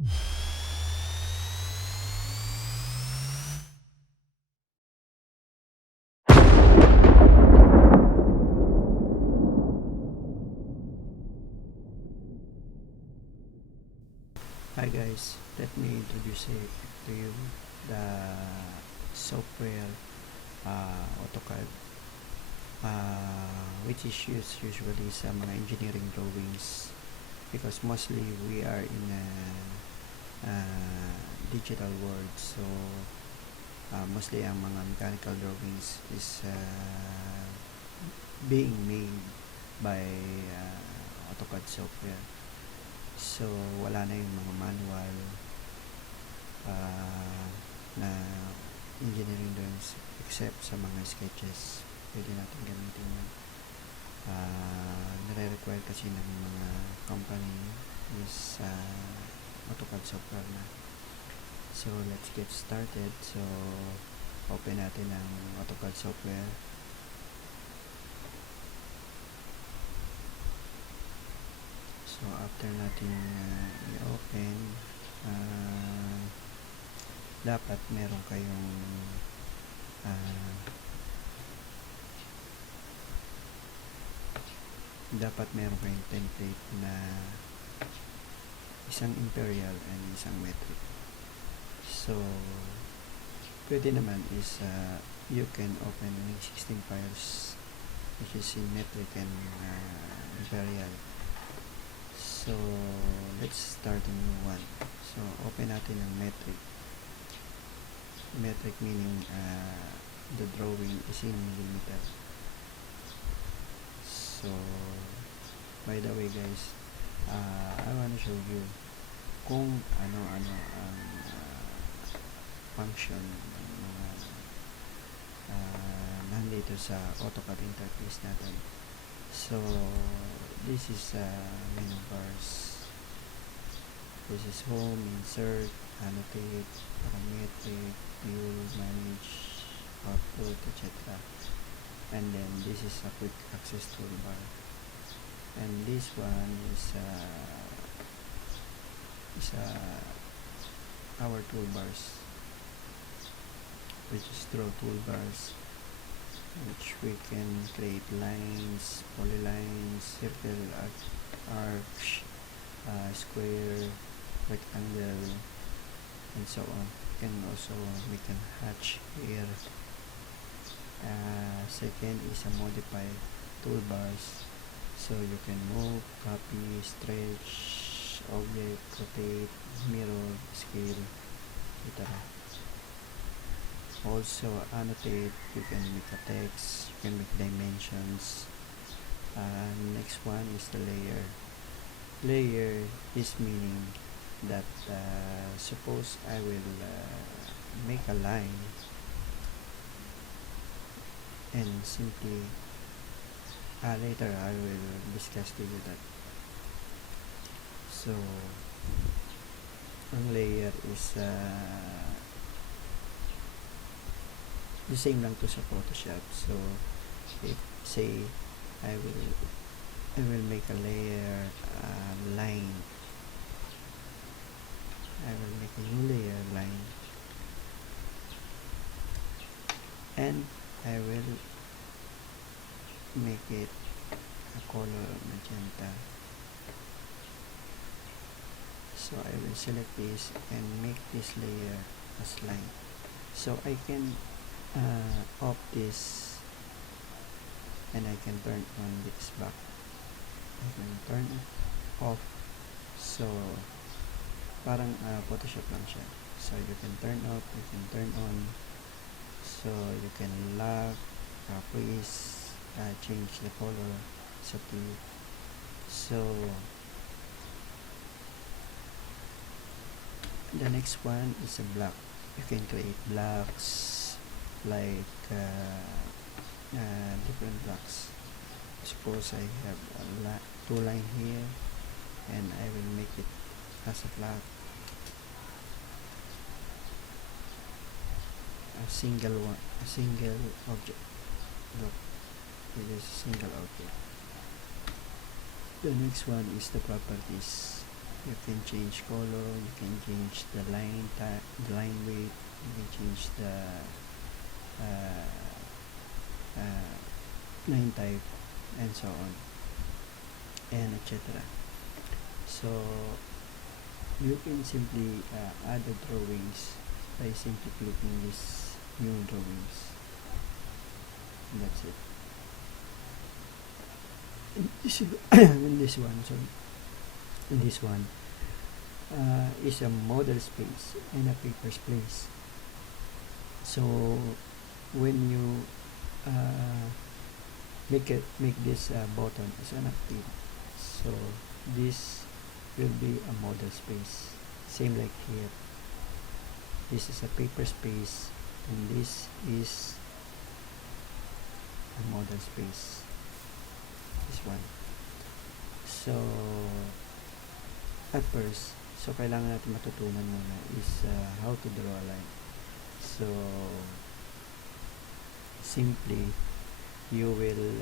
Hi guys, let me introduce to you the software AutoCAD, which is used usually sa mga engineering drawings, because mostly we are in a digital world. So mostly ang mga mechanical drawings is being made by AutoCAD software. So wala na yung mga manual na engineering drawings, except sa mga sketches pwede natin gamitin yun. Nire-require kasi ng mga company is AutoCAD software na. So let's get started. So open natin ang AutoCAD software. So after natin i-open, dapat meron kayong template na isang imperial and isang metric. So pwede naman is you can open 16 files which is in metric and imperial. So let's start a new one. So open natin ang metric. Metric meaning the drawing is in millimeter. So by the way guys, I want to show you kung ano-ano ang function ng mga nandito sa AutoCAD interface natin. So this is menu bars. This is home, insert, annotate, parametric, view, manage, output, etc. And then this is a quick access toolbar. And this one is our toolbars, which is draw toolbars, which we can create lines, polylines, circle, arcs, square, rectangle, and so on. You can also make a hatch here. Second is a modify toolbars, so you can move, copy, stretch, object, rotate, mirror, scale, etc. Also annotate, you can make a text, you can make dimensions. Next one is the layer. Layer is meaning that suppose I will make a line and simply later I will discuss to you that. So ang layer is the same lang to sa Photoshop. So if say I will make a layer line, I will make a new layer line, and I will make it a color magenta. So I will select this and make this layer as line. So I can off this and I can turn on this back. I can turn it off. So parang Photoshop lang siya. So you can turn off, you can turn on. So you can lock, freeze, change the color. It's up to you. So the next one is a block. You can create blocks like different blocks. Suppose I have two line here, and I will make it as a block, a single object. Look, it is a single object. The next one is the properties. You can change color, you can change the the line weight, you can change the uh, line type, and so on, and etc. So you can simply add the drawings by simply clicking this new drawings. And that's it. In this one, sorry, in this one is a model space and a paper space. So when you make this button as an active, so this will be a model space, same like here. This is a paper space and this is a model space, this one. So at first, so kailangan natin matutunan muna is how to draw a line. So simply you will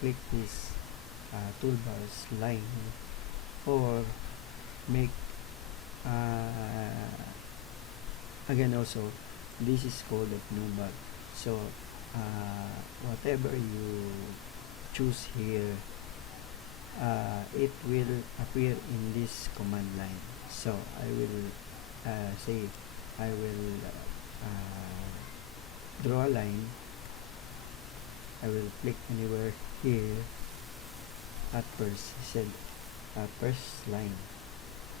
click this toolbars line, or make again also this is called a new bar. So whatever you choose here, it will appear in this command line. So I will say I will draw a line. I will click anywhere here at first. He said first line,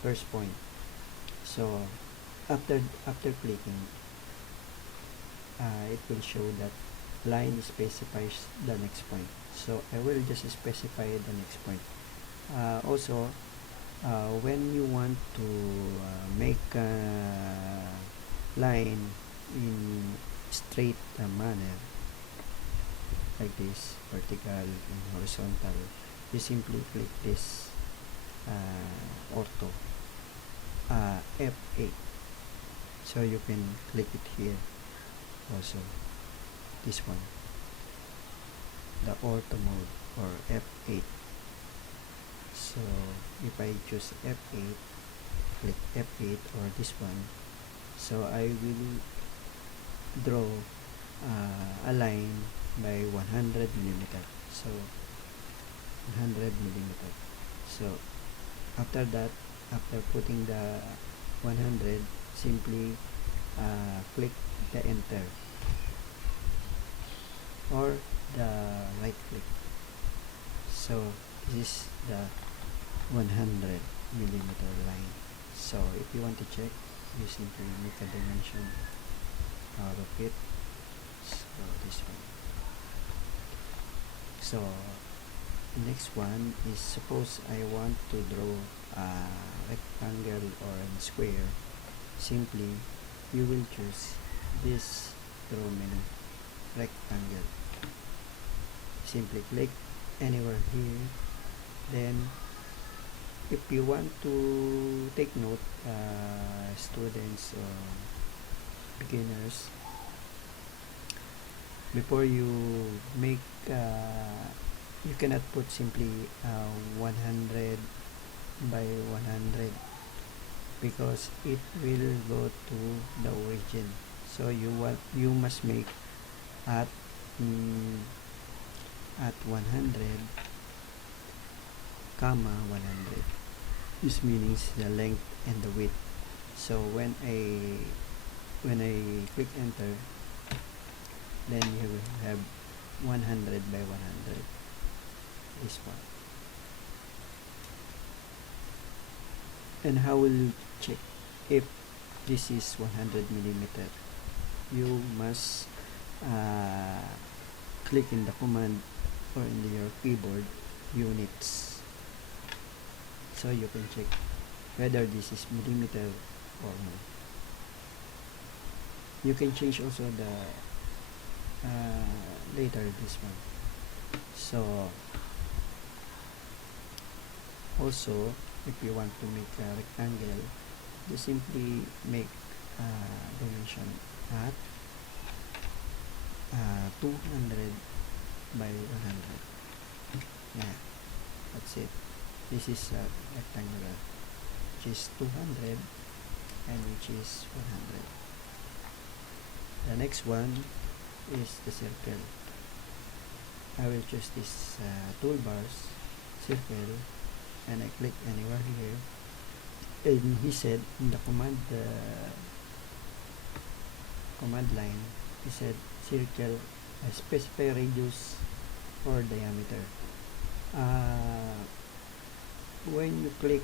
first point. So after clicking, it will show that line specifies the next point. So I will just specify the next point. Also, when you want to make a line in straight manner, like this, vertical and horizontal, you simply click this ortho F8. So you can click it here also, this one, the ortho mode or F8. So if I choose F8, click F8 or this one, so I will draw a line by 100 millimeter. So 100 millimeter. So after that, after putting the 100, simply click the enter or the right click. So this is the 100 millimeter line. So if you want to check, you simply make a dimension out of it. So this one. So next one is, suppose I want to draw a rectangle or a square. Simply you will choose this draw menu, rectangle. Simply click anywhere here. Then if you want to take note, students or beginners, before you make you cannot put simply 100 by 100, because it will go to the origin. So you must make at 100 comma 100. This means the length and the width. So when I click enter, then you will have 100 by 100, this one. And how will you check if this is 100 millimeter? You must click in the command or in your keyboard units, so you can check whether this is millimeter or no. You can change also the later this one. So also, if you want to make a rectangle, you simply make dimension at 200 by 100. Yeah, that's it. This is rectangular. which is 200 and which is 100. The next one is the circle. I will choose this toolbars circle and I click anywhere here, and he said in the command line, he said circle specify radius or diameter. When you click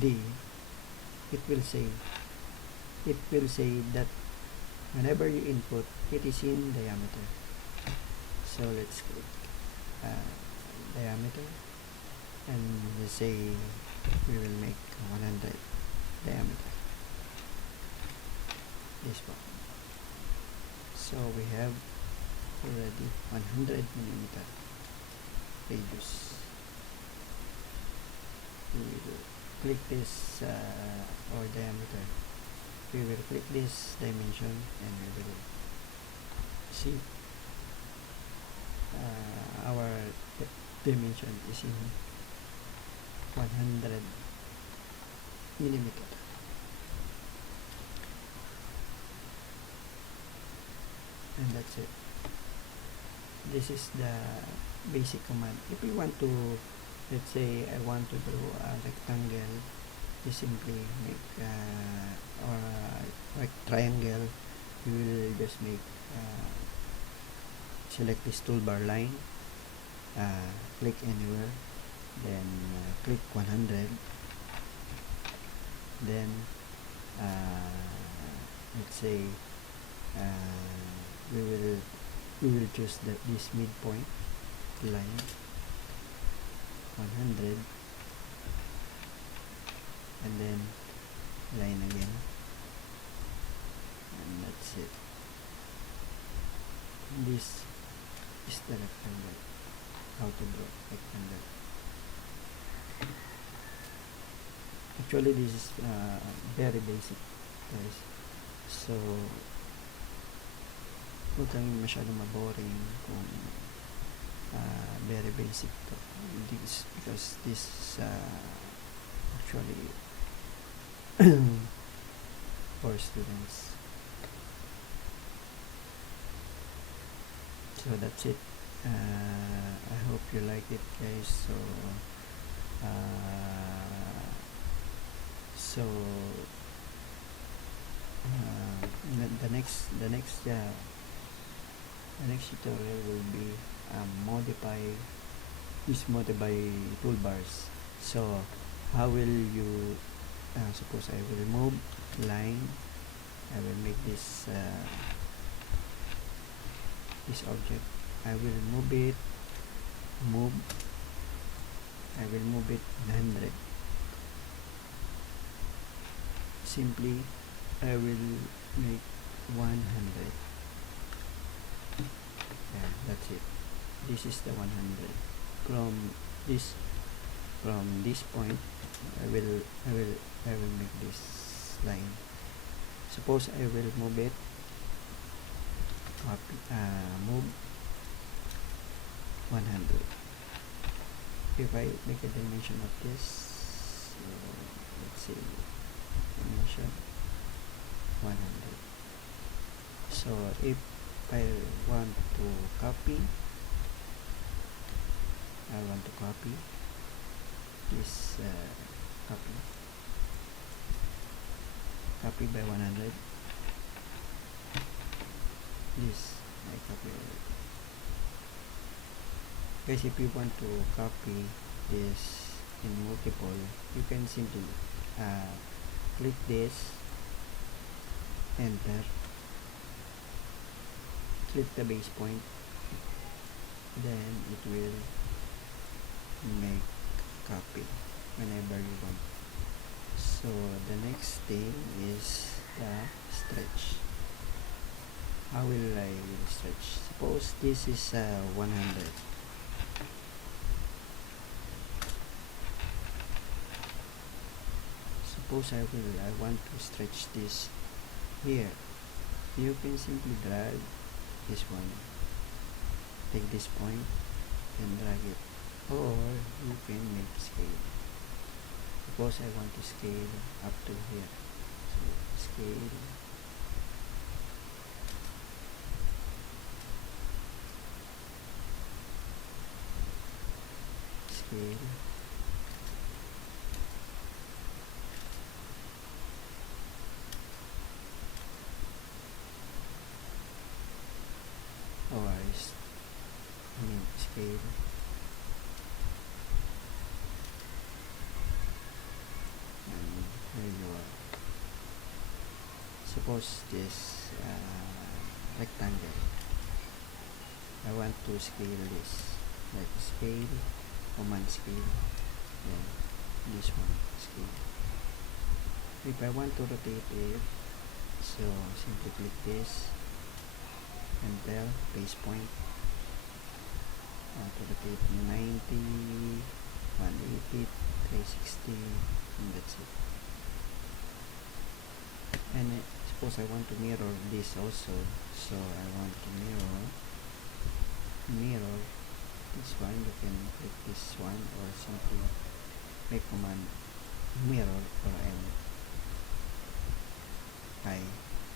D, it will say that whenever you input, it is in diameter. So let's click diameter, and let's say we will make 100 diameter. This one. So we have already 100 millimeter radius. We will click this or diameter. We will click this dimension and we will see our dimension is in 100 millimeter. And that's it. This is the basic command. If you want to, let's say I want to draw a rectangle, you simply make or like triangle, you will just make select this toolbar line, click anywhere, then click 100, then let's say we will choose this midpoint line 100, and then line again, and that's it. This is the rectangle. How to draw rectangle. Actually this is very basic, guys, so huwag kang masyadong maboring kung very basic to. This, because this actually for students. So that's it. I hope you like it, guys. So the next tutorial will be modify toolbars. So how will you suppose I will move line, I will make this object, I will move it 100. Simply I will make 100. Yeah, that's it. This is the 100. From this point, I will make this line. Suppose I will move it, copy, move 100. If I make a dimension of this, let's say dimension 100. So if I want to copy this, copy by 100. This I copy it. Guys, if you want to copy this in multiple, you can simply click this, enter, click the base point, then it will make copy whenever you want. So the next thing is the stretch. How will I stretch? Suppose this is 100. Suppose I want to stretch this here. You can simply drag this one, take this point and drag it, or you can make scale. suppose I want to scale up to here, so scale, scale, or scale, and here you are. Suppose this rectangle, I want to scale this, like scale, command scale, then this one scale. If I want to rotate it, so simply click this, enter, base point, to rotate 90, 180, 360, and that's it. And suppose I want to mirror this also, so I want to mirror this one. You can click this one or simply make command mirror or I.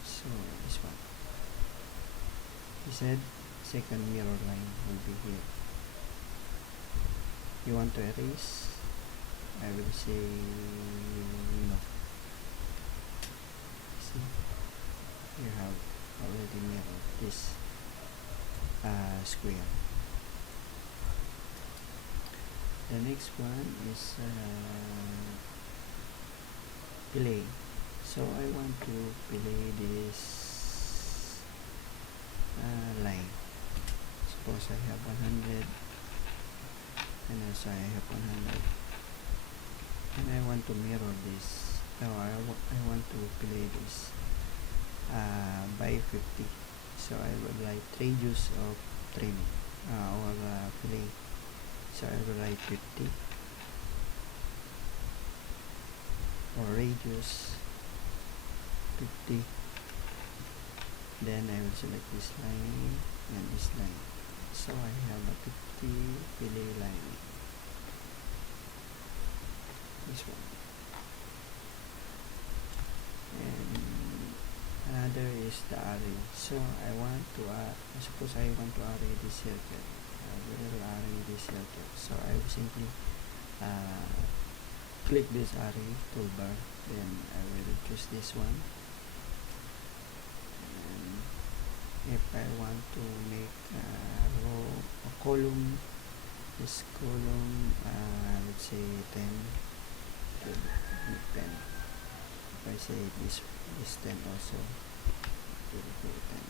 So this one. He said second mirror line will be here. You want to erase? I will say no. See, you have already mirrored this square. The next one is delay. So I want to delay this line. Suppose I have 100 and also I have 100 and I want to mirror this. I want to play this by 50. So I would like radius of trim or play. So I will write 50 or radius 50. Then I will select this line and this line. So I have a 50 delay line. This one. And another is the array. So I want to suppose I want to array this circle. I will array this circle. So I will simply click this array toolbar. Then I will choose this one. And if I want to make a row, a column, this column, let's say 10. 10. If I say this is 10 also, it will be 10.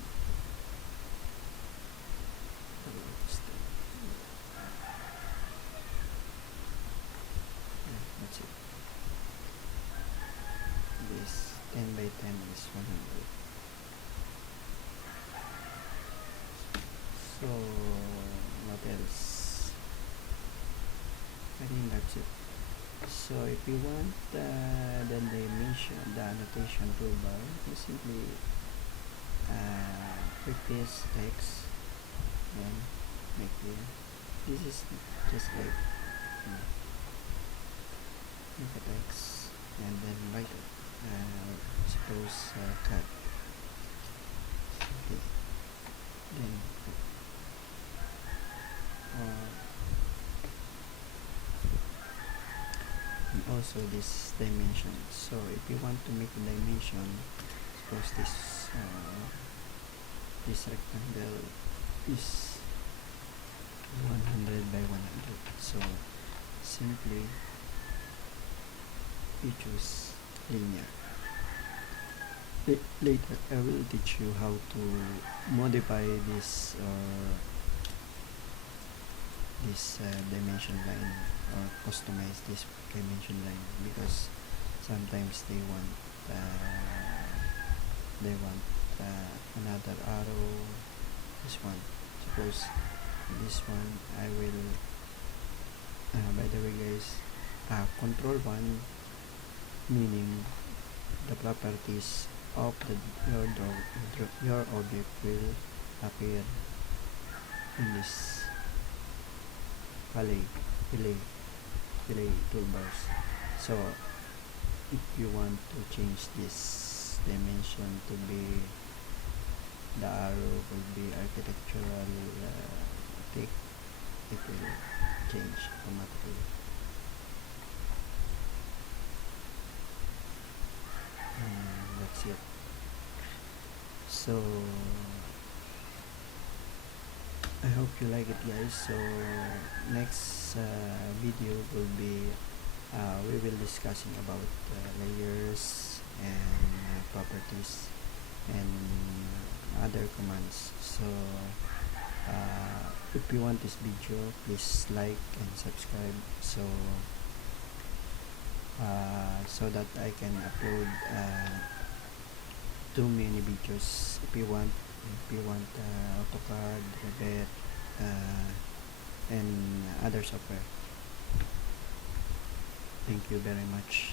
That's it. This 10 by 10 is 100. So what else? I think that's it. So if you want the dimension, the annotation toolbar, you simply click this text and make it. This is just like make a text and then write it. Suppose cut. Okay. Then and also this dimension. So if you want to make a dimension, suppose this rectangle is 100 by 100. So simply you choose linear. Later I will teach you how to modify this dimension line or customize this dimension line, because sometimes they want another arrow. This one, suppose this one I will by the way guys, control 1 meaning the properties of your object will appear in this delay toolbars. So if you want to change this dimension to be, the arrow will be architectural thick, it will change automatically. That's it. So I hope you like it, guys. So next video will be we will discussing about layers and properties and other commands. So if you want this video, please like and subscribe, so that I can upload too many videos. If you want AutoCAD, Revit, and other software. Thank you very much.